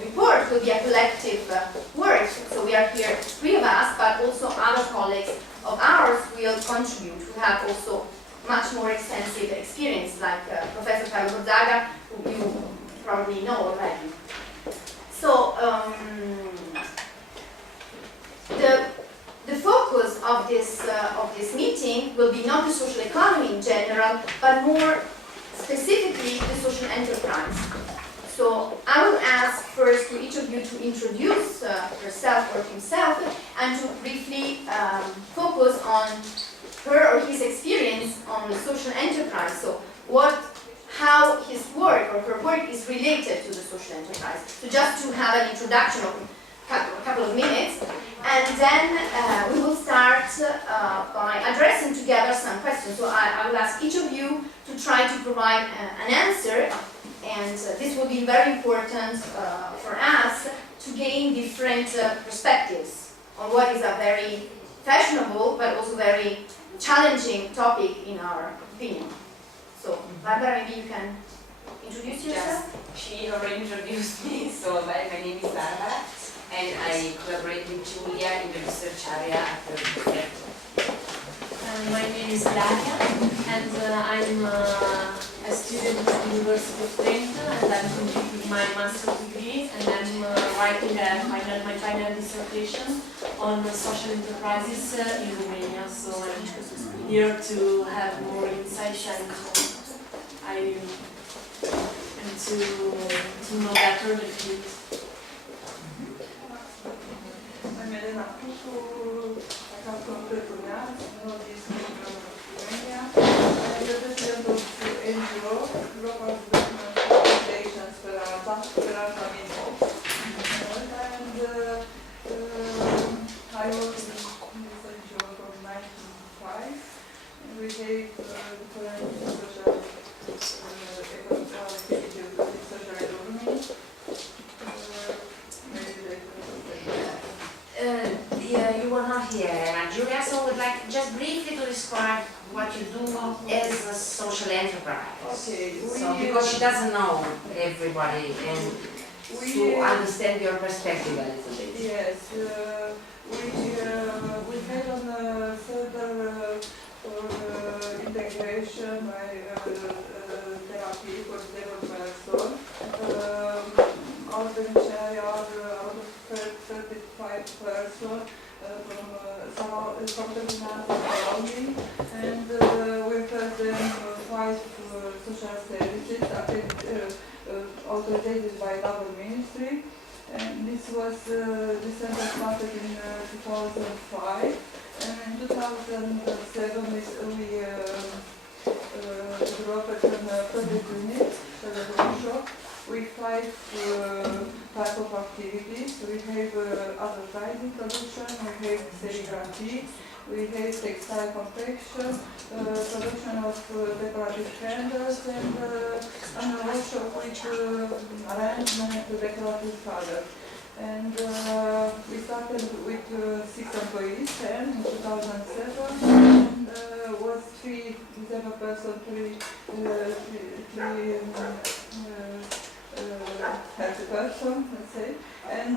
report will be a collective work. So we are here, three of us, but also other colleagues of ours will contribute, who have also much more extensive experience, like Professor Carlo Gonzaga, who you probably know already. So the focus of this meeting will be not the social economy in general, but more specifically the social enterprise. So I will ask first to each of you to introduce herself or himself and to briefly focus on her or his experience on the social enterprise. So how his work or her work is related to the social enterprise. So just to have an introduction of a couple of minutes, and then we will start by addressing together some questions. So I will ask each of you to try to provide an answer, and this will be very important for us to gain different perspectives on what is a very fashionable but also very challenging topic in our opinion. So, Barbara, maybe you can introduce yourself? She already introduced me, so my name is Barbara, and I collaborate with Giulia in the research area at the Dezbatere. My name is Daria, and I'm a student at the University of Trento, and I'm completing my master's degree, and I'm writing my final dissertation on social enterprises in Romania. So I'm here to have more insights and to know better the field. I'm Elena Cucu. I come from Perpignan, northeast of Romania. I'm the president of NGO, Global Development Foundation Speranța Minimo. And I work in this NGO from 1995. And we take different social economy. You were not here, Julia, so I would like just briefly to describe what you do as a social enterprise. Okay. So, because she doesn't know everybody, and to understand your perspective a little bit. Yes, we had on further integration therapy for several persons. Our beneficiaries are out of 35 persons from the surrounding, and we offer them 5 social services authorized by our ministry. And this center started in 2005, and in 2007 we developed a project unit, a workshop, with 5 types of activities. We have advertising production, we have serigraphy, we have textile confection, production of decorative candles, and a workshop with arrangement of decorative colors. And we started with 6 employees, 10 in 2007, and was 3 disabled persons, 3 healthy person, let's say. And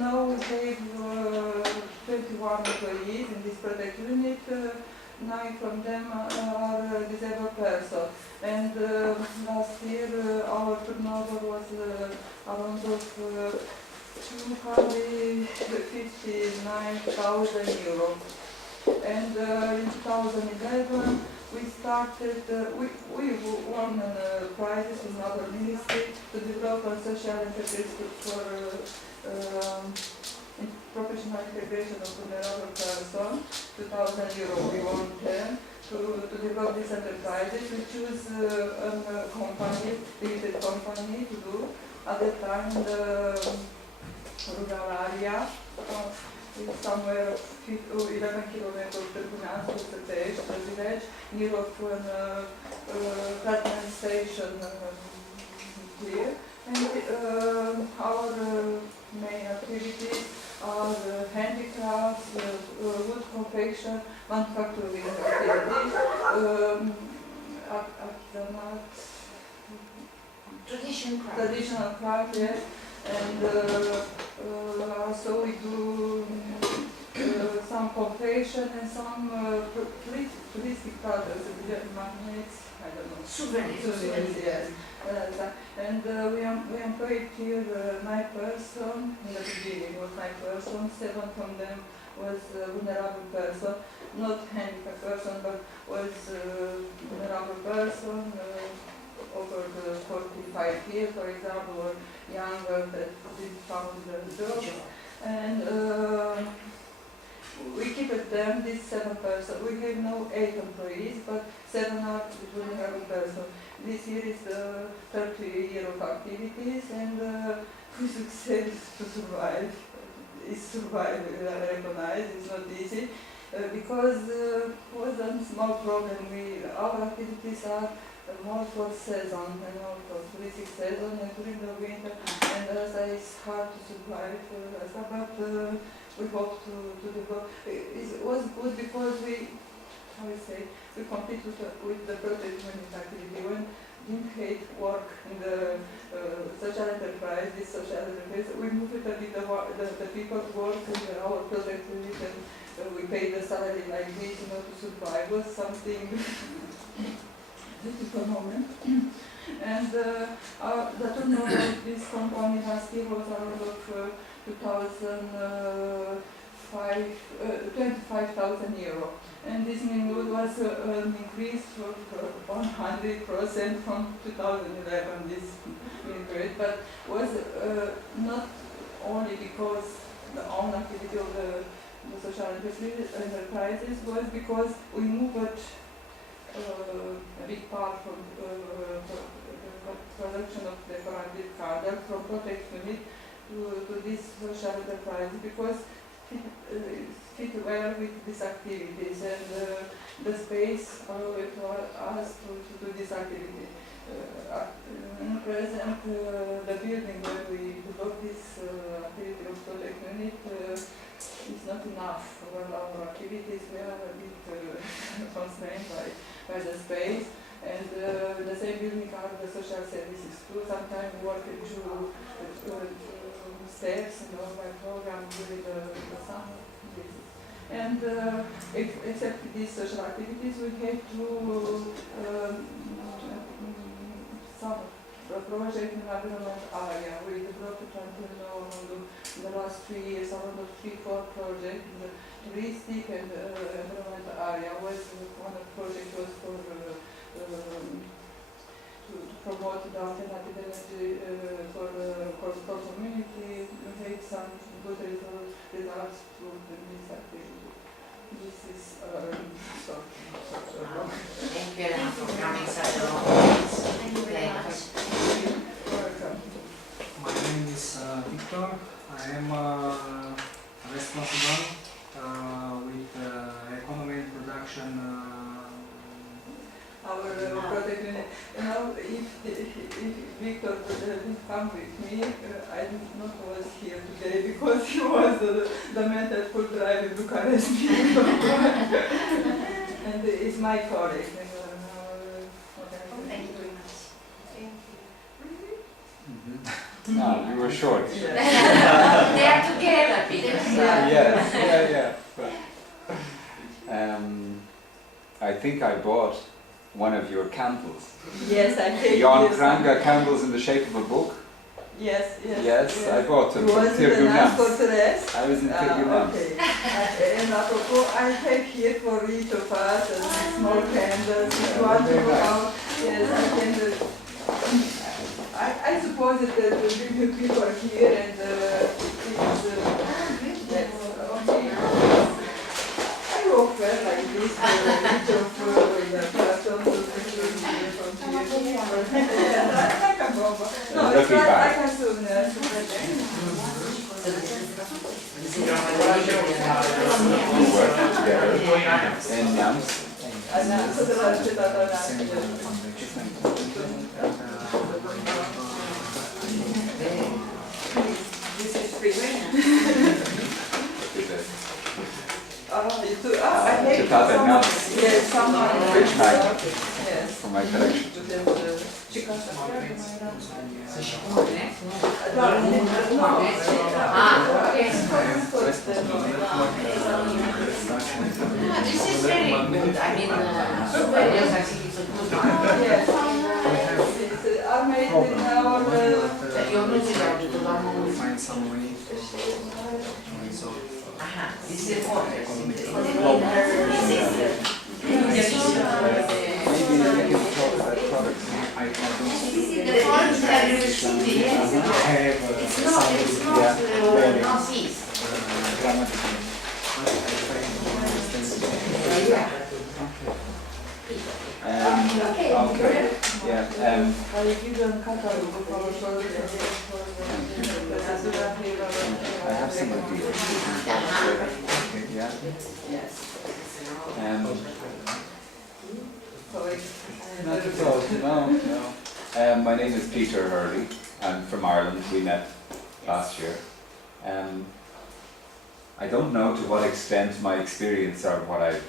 now we have 21 employees in this project unit. 9 from them are disabled persons. And last year our turnover was around of 259,000 euros. And in 2011 we started, we won prizes in other ministry to develop a social enterprise for professional integration of vulnerable person. 2,000 euros we won them to develop these enterprises. We choose a company, limited company to do. At that time the rural area, somewhere 11 kilometers of Perpignan, the village, near of an station here. And our main activities are handicrafts, wood confection, manufacturing activities, artisanat. traditional craft, yes. And also we do some confection and some touristic products, magnets, I don't know. Souvenirs, yes. And we employed here 9 persons. In the beginning it was 9 persons, 7 from them was vulnerable person, not handicapped person, but was vulnerable person, over the 45 years, for example, or younger that didn't found the job. And we keep at them, these 7 persons. We have now 8 employees, but 7 are vulnerable persons. This year is the 30th year of activities, and we succeed to survive. It's survive, I recognize, it's not easy, because was a small problem. Our activities are more for season, for touristic season, and during the winter, and it's hard to survive, but we hope to develop. It was good because we compete with the project unit activity. When didn't hate work in the social enterprise, this social enterprise, we moved it a bit, the people work in our project unit, and we pay the salary like this, to survive. Was something difficult moment. And the turnover of this company last year was around of 25,000 euro. And this means was an increase of 100% from 2011, this increase, but was not only because the own activity of the social enterprises, was because we moved a big part from the production of decorative candles from protect unit to this social enterprise, because fit well with these activities, and the space allowed us to do this activity. In present, the building where we develop this activity of project unit is not enough for our activities. We are a bit constrained by the space, and the same building are the social services too. Sometimes we work through steps, by program during the summer. And except these social activities, we have to some project in environment area. We developed until now in the last 3 years around 3-4 projects in the touristic and environment area. One of the projects was for to promote the alternative energy for community. We had some good results through this activity. This is Thank you, Elena, for coming such a long Thank you very much. welcome. My name is Victor. I am responsible with economy and production. Our project unit. If Victor didn't come with me, I not was here today because he was the man that could drive in Bucharest. And it's my colleague. Thank you very much. Ah, you were short. They are together, Peter. Yeah. I think I bought one of your candles. Yes, I take Jan this. Kranga candles in the shape of a book. Yes. I bought them You from was in the Tirgunam. Nantes? I was in Tirgunam. Okay. And apropos, I have here for each of us small candles. If you want to go out, yes, I can. I suppose that the people are here, and yes, okay. I offer like this for each of the persons from here. I can go. No, it's not. I can soon. We work together in Nams. This is free. I make Dezbatere some. nuts. Yes, some. Rich magnet Yes. for my collection. She carta chiara, ma era... This is very good. I mean, yes, I think it's a good one. Yes, are made in our... Io non ci vedo, dovevamo... Find some way. So, Ah, this is forte. Maybe they can talk about products. I don't see. The forms that you receive, I have it's not not easy. grammatical. Okay. Yeah. I give them catalog of our products. I have some ideas. Okay, yeah. Not at all. No. My name is Peter Hurley. I'm from Ireland. We met last year. I don't know to what extent my experience or what I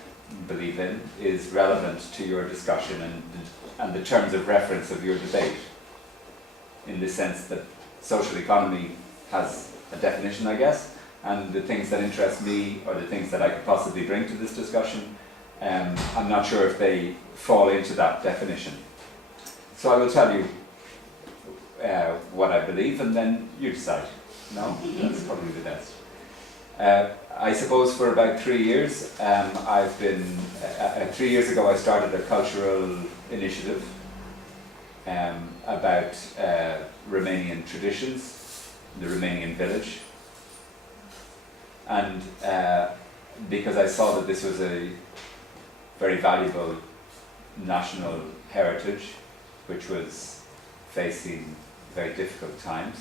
believe in is relevant to your discussion and the terms of reference of your debate, in the sense that social economy has a definition, I guess, and the things that interest me or the things that I could possibly bring to this discussion, I'm not sure if they fall into that definition. So I will tell you what I believe, and then you decide. No? That's probably the best. I suppose for about 3 years, I've been, 3 years ago I started a cultural initiative about Romanian traditions, the Romanian village. And because I saw that this was a very valuable national heritage, which was facing very difficult times.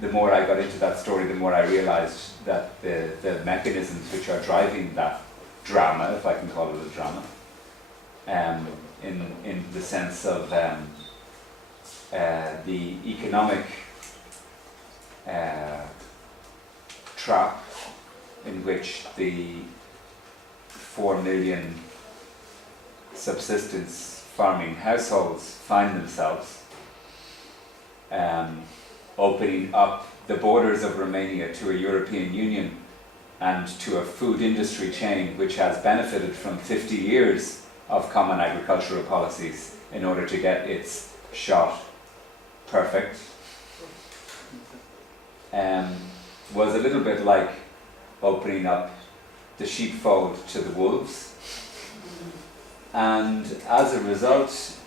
The more I got into that story, the more I realized that the mechanisms which are driving that drama, if I can call it a drama, in the sense of the economic trap in which the 4 million subsistence farming households find themselves, opening up the borders of Romania to a European Union and to a food industry chain which has benefited from 50 years of common agricultural policies in order to get its shot perfect, was a little bit like opening up the sheepfold to the wolves. And as a result,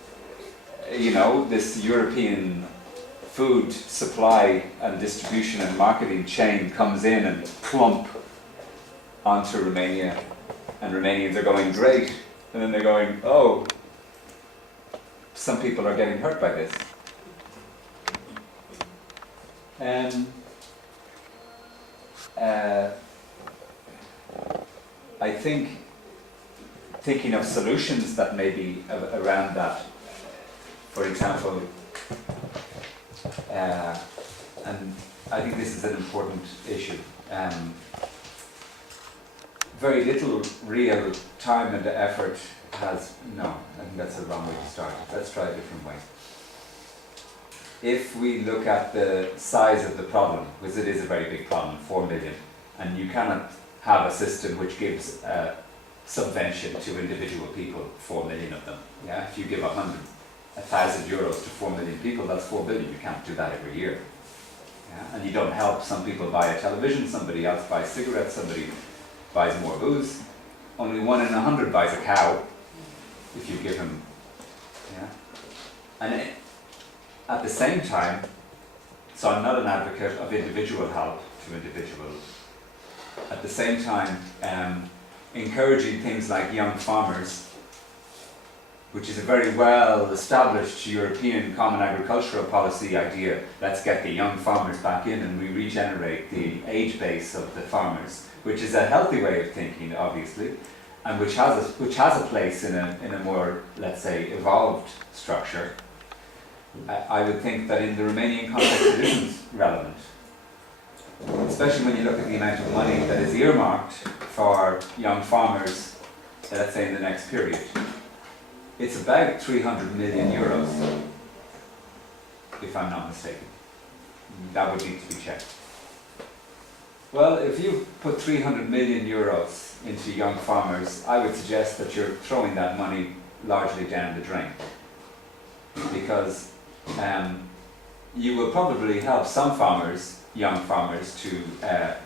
you know, this European food supply and distribution and marketing chain comes in and plump onto Romania, and Romanians are going, great, and then they're going, oh, some people are getting hurt by this. I think thinking of solutions that may be around that, for example, and I think this is an important issue. Very little real time and effort has, no, I think that's the wrong way to start. Let's try a different way. If we look at the size of the problem, because it is a very big problem, 4 million, and you cannot have a system which gives subvention to individual people, 4 million of them. Yeah, if you give 1,000 euros to 4 million people, that's 4 billion. You can't do that every year. Yeah? And you don't help. Some people buy a television, somebody else buys cigarettes, somebody buys more booze. Only 1 in 100 buys a cow if you give him. Yeah? And at the same time, so I'm not an advocate of individual help to individuals. At the same time, encouraging things like young farmers, which is a very well established European common agricultural policy idea. Let's get the young farmers back in and we regenerate the age base of the farmers, which is a healthy way of thinking, obviously, and which has a place in a more, let's say, evolved structure. I would think that in the Romanian context it isn't relevant, especially when you look at the amount of money that is earmarked for young farmers, let's say in the next period. it's about 300 million euros, if I'm not mistaken. That would need to be checked. Well, if you put 300 million euros into young farmers, I would suggest that you're throwing that money largely down the drain. Because you will probably help some farmers, young farmers, to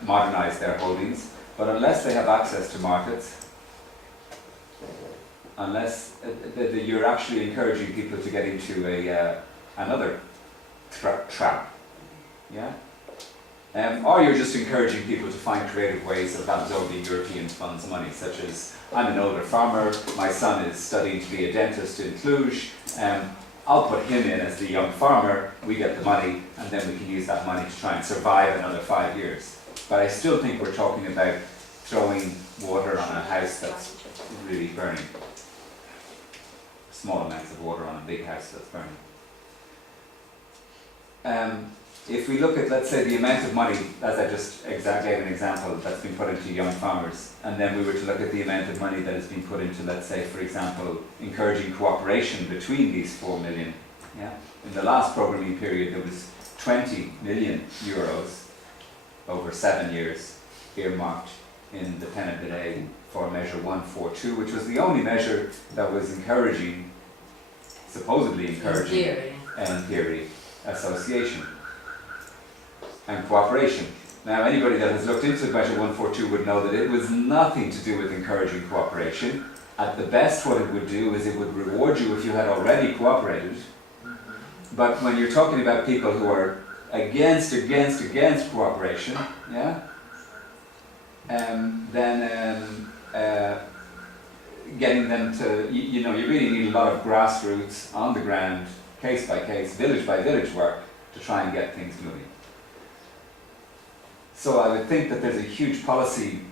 modernise their holdings, but unless they have access to markets, unless you're actually encouraging people to get into another trap, yeah? Or you're just encouraging people to find creative ways of absorbing European funds money, such as, I'm an older farmer, my son is studying to be a dentist in Cluj, I'll put him in as the young farmer, we get the money, and then we can use that money to try and survive another 5 years. But I still think we're talking about throwing water on a house that's really burning. Small amounts of water on a big house that's burning. If we look at, let's say, the amount of money, as I just gave an example, that's been put into young farmers, and then we were to look at the amount of money that has been put into, let's say, for example, encouraging cooperation between these 4 million. Yeah? In the last programming period, there was 20 million euros over 7 years earmarked in the Pen and Bidet for Measure 142, which was the only measure that was encouraging, supposedly encouraging, in theory, association and cooperation. Now, anybody that has looked into Measure 142 would know that it was nothing to do with encouraging cooperation. At the best, what it would do is it would reward you if you had already cooperated. But when you're talking about people who are against cooperation, yeah, then getting them to, you really need a lot of grassroots, on the ground, case by case, village by village work to try and get things moving. So I would think that there's a huge policy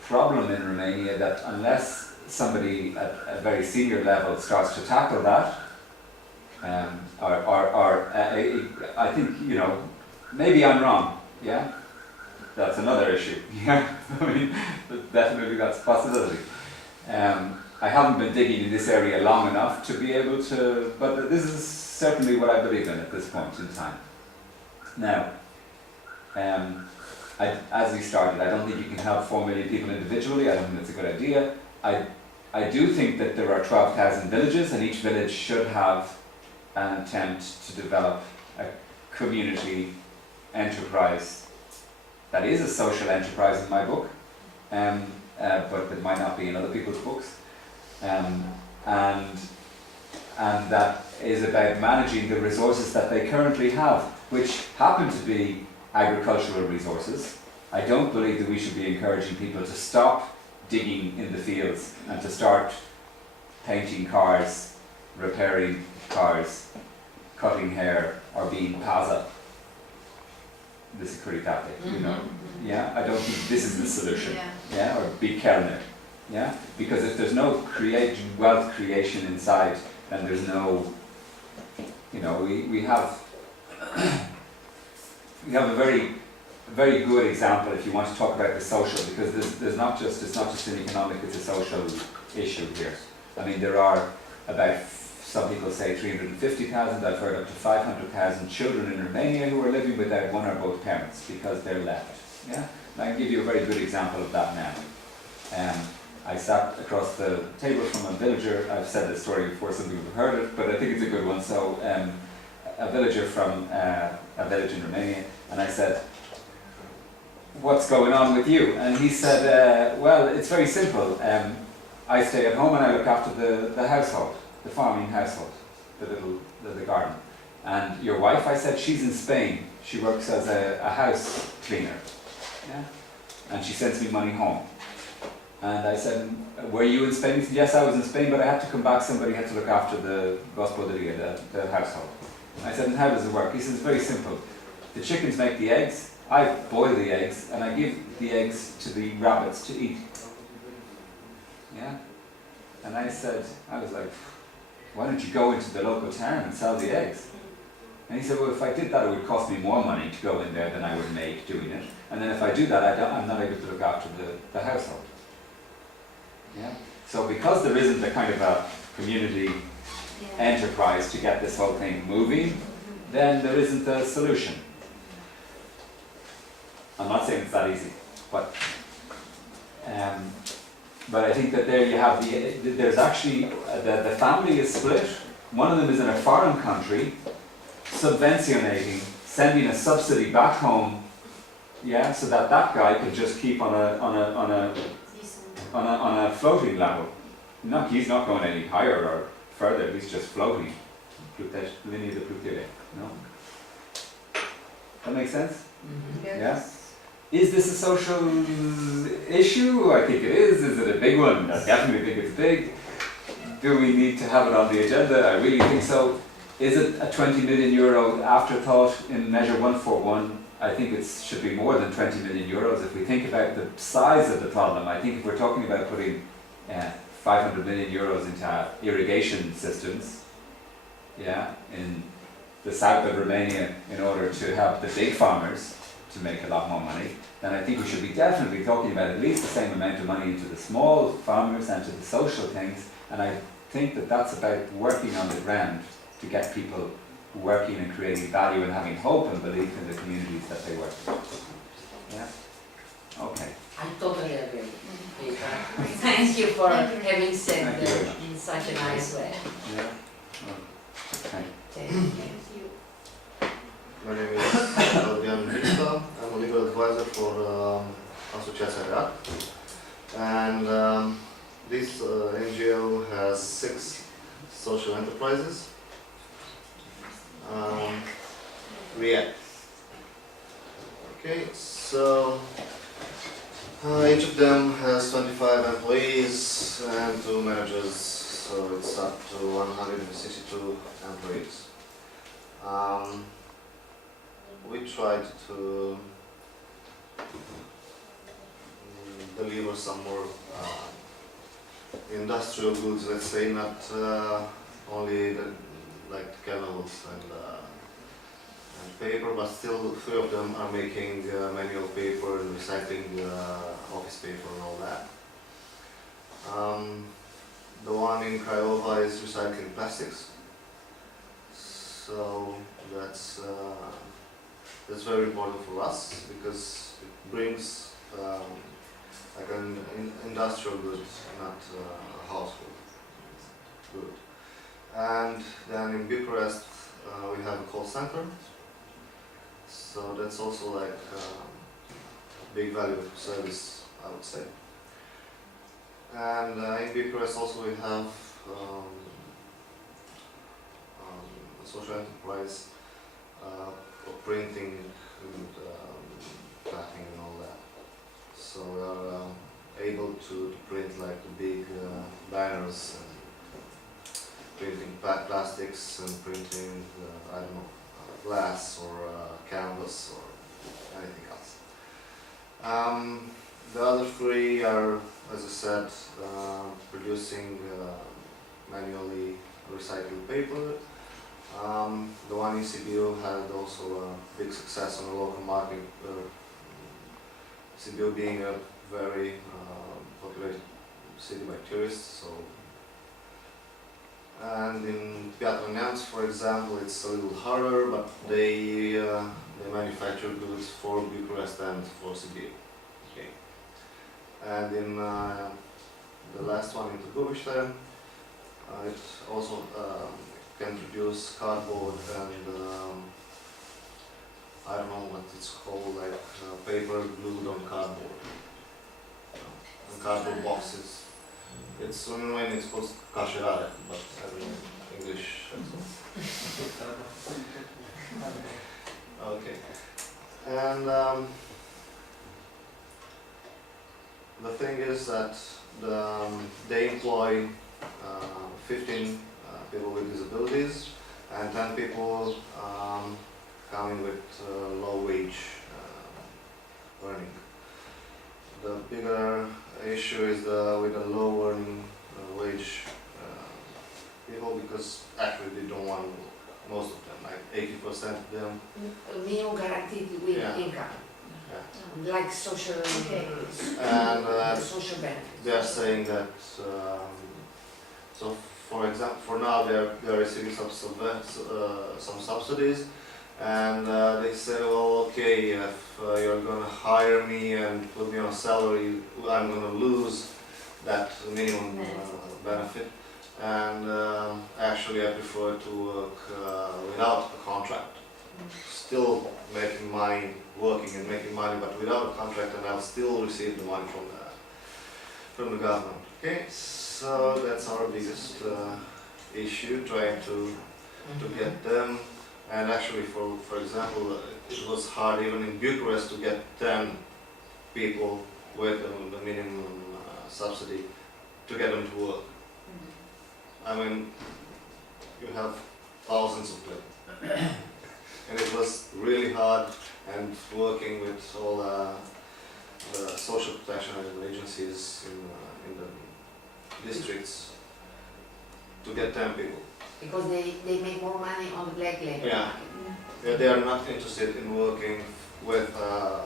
problem in Romania that unless somebody at a very senior level starts to tackle that, I think, maybe I'm wrong, yeah? That's another issue, yeah? I mean, definitely that's a possibility. I haven't been digging in this area long enough to be able to, but this is certainly what I believe in at this point in time. Now, as we started, I don't think you can help 4 million people individually. I don't think that's a good idea. I do think that there are 12,000 villages, and each village should have an attempt to develop a community enterprise that is a social enterprise in my book, but it might not be in other people's books. And that is about managing the resources that they currently have, which happen to be agricultural resources. I don't believe that we should be encouraging people to stop digging in the fields and to start painting cars, repairing cars, cutting hair, or being paza. The securitate, Yeah, I don't think this is the solution. Yeah, or be kellner. Yeah, because if there's no wealth creation inside, then there's no, we have a very good example if you want to talk about the social, because it's not just an economic, it's a social issue here. I mean, there are about, some people say 350,000, I've heard up to 500,000 children in Romania who are living without one or both parents because they're left. Yeah, and I can give you a very good example of that now. I sat across the table from a villager. I've said this story before, some people have heard it, but I think it's a good one. So, a villager from a village in Romania, and I said, "What's going on with you?" And he said, "Well, it's very simple. I stay at home and I look after the household, the farming household, the garden. And your wife?" I said, "She's in Spain. She works as a house cleaner. Yeah? And she sends me money home." And I said, "Were you in Spain?" He said, "Yes, I was in Spain, but I had to come back. Somebody had to look after the gospodaria, the household." I said, "And how does it work?" He says, "It's very simple. The chickens make the eggs, I boil the eggs, and I give the eggs to the rabbits to eat." Yeah? And I was like, "Why don't you go into the local town and sell the eggs?" And he said, "Well, if I did that, it would cost me more money to go in there than I would make doing it. And then if I do that, I'm not able to look after the household." Yeah? So because there isn't a kind of a community Yeah. enterprise to get this whole thing moving, then there isn't a solution. I'm not saying it's that easy, but I think that there you have there's actually, the family is split. One of them is in a foreign country, subventionating, sending a subsidy back home, yeah, so that that guy could just keep on a floating level. He's not going any higher or further, he's just floating. Linie de Plutire, no? That makes sense? Yeah? Is this a social issue? I think it is. Is it a big one? I definitely think it's big. Do we need to have it on the agenda? I really think so. Is it a 20 million euro afterthought in Measure 141? I think it should be more than 20 million euros. If we think about the size of the problem, I think if we're talking about putting 500 million euros into irrigation systems, yeah, in the south of Romania in order to help the big farmers to make a lot more money, then I think we should be definitely talking about at least the same amount of money into the small farmers and to the social things. And I think that that's about working on the ground to get people working and creating value and having hope and belief in the communities that they work in. Yeah? Okay. I totally agree. Peter. Thank you for having said Thank you that very much. in such a nice way. Yeah? Okay. Thank you. My name is Adrian Vista. I'm a legal advisor for Asociația REACT. And this NGO has 6 social enterprises. REACT. Okay, so each of them has 25 employees and 2 managers, so it's up to 162 employees. We tried to deliver some more industrial goods, let's say, not only like kennels and paper, but still 3 of them are making manual paper and recycling office paper and all that. The one in Craiova is recycling plastics, so that's very important for us because it brings like an industrial good, not a household good. And then in Bucharest we have a call center, so that's also like big value service, I would say. And in Bucharest also we have a social enterprise for printing and packing and all that. So we are able to print like the big banners and printing plastics and printing, I don't know, glass or canvas or anything else. The other 3 are, as I said, producing manually recycled paper. The one in Sibiu had also a big success on the local market, Sibiu being a very popular city by tourists. So, and in Piatra Neamț, for example, it's a little harder, but they manufacture goods for Bucharest and for Sibiu. Okay. And in the last one in Târgoviște, it also can produce cardboard and I don't know what it's called, like paper glued on cardboard. And cardboard boxes. It's in Romanian it's called cașerare, but I don't know English. Okay. And the thing is that they employ 15 people with disabilities and 10 people coming with low wage earning. The bigger issue is with the low earning wage people, because actually they don't want, most of them, like 80% of them. Minimum guaranteed with Yeah. income. Like social, Okay. And social benefits. they are saying that, so for example, for now they're receiving some subsidies, and they say, well, okay, if you're gonna hire me and put me on a salary, I'm gonna lose that minimum benefit, and actually I prefer to work without a contract. Still making money, working and making money, but without a contract, and I'll still receive the money from the government. Okay, so that's our biggest issue, trying to get them. And actually, for example, it was hard even in Bucharest to get 10 people with the minimum subsidy to get them to work. I mean, you have thousands of them. And it was really hard, and working with all the social protection agencies in the districts to get 10 people. Because they make more money on the black labor Yeah. market. Yeah, they are not interested in working with a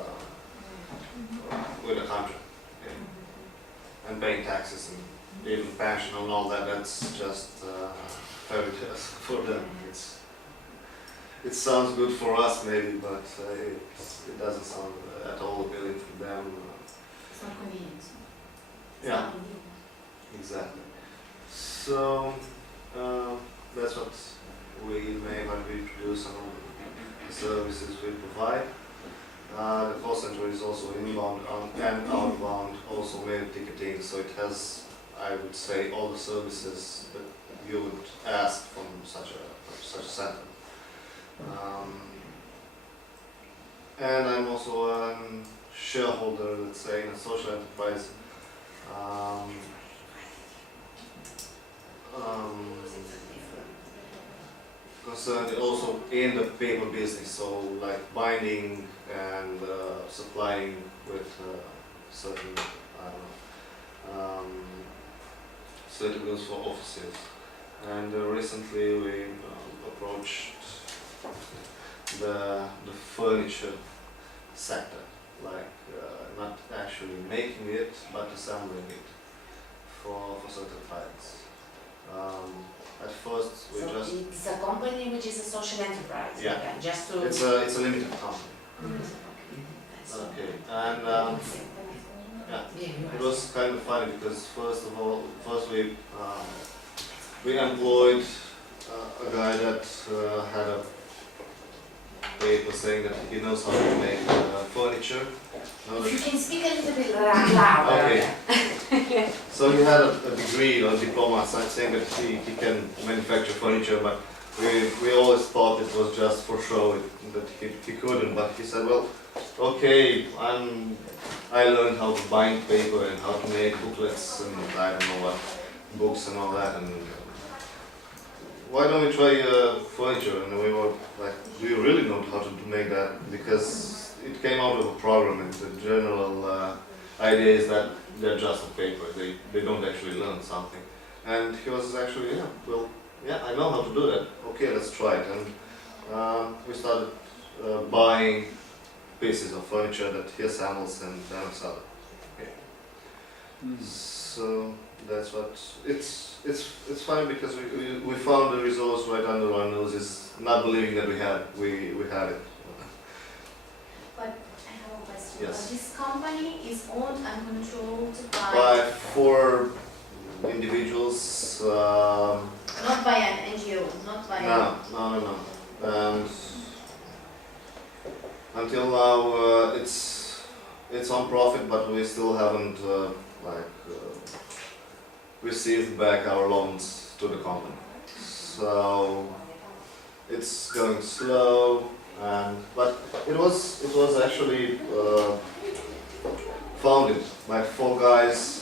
contract, yeah. And paying taxes and even pension and all that. That's just fairy tales for them. It sounds good for us maybe, but it doesn't sound at all appealing for them. It's not convenient. It's Yeah, not convenient. exactly. So that's what we may want to introduce some of the services we provide. The call center is also inbound and outbound, also mail ticketing, so it has, I would say, all the services that you would ask from such a center. And I'm also a shareholder, let's say, in a social enterprise. Concerned also in the paper business, so like binding and supplying with certain, I don't know, certain goods for offices. And recently we approached the furniture sector, like not actually making it, but assembling it for certain clients. At first, we So just it's a company which is a social enterprise. Yeah. Just to. it's a limited company. Okay, and it was kind of funny because first we employed a guy that had a paper saying that he knows how to make furniture. If you can speak a little bit louder. Okay. So he had a degree or diploma saying that he can manufacture furniture, but we always thought it was just for show, that he couldn't. But he said, well, okay, I learned how to bind paper and how to make booklets and I don't know what, books and all that. And why don't we try furniture? And we were like, do you really know how to make that? Because it came out of a program, and the general idea is that they're just on paper. They don't actually learn something. And he was actually, I know how to do that. Okay, let's try it. And we started buying pieces of furniture that he assembles and then sell it. Okay. So that's what it's funny because we found the resource right under our noses, not believing that we had it. But I have a question. Yes. This company is owned and controlled By 4 individuals. not by an NGO, not by No. And until now, it's on profit, but we still haven't received back our loans to the company. So it's going slow, but it was actually founded by 4 guys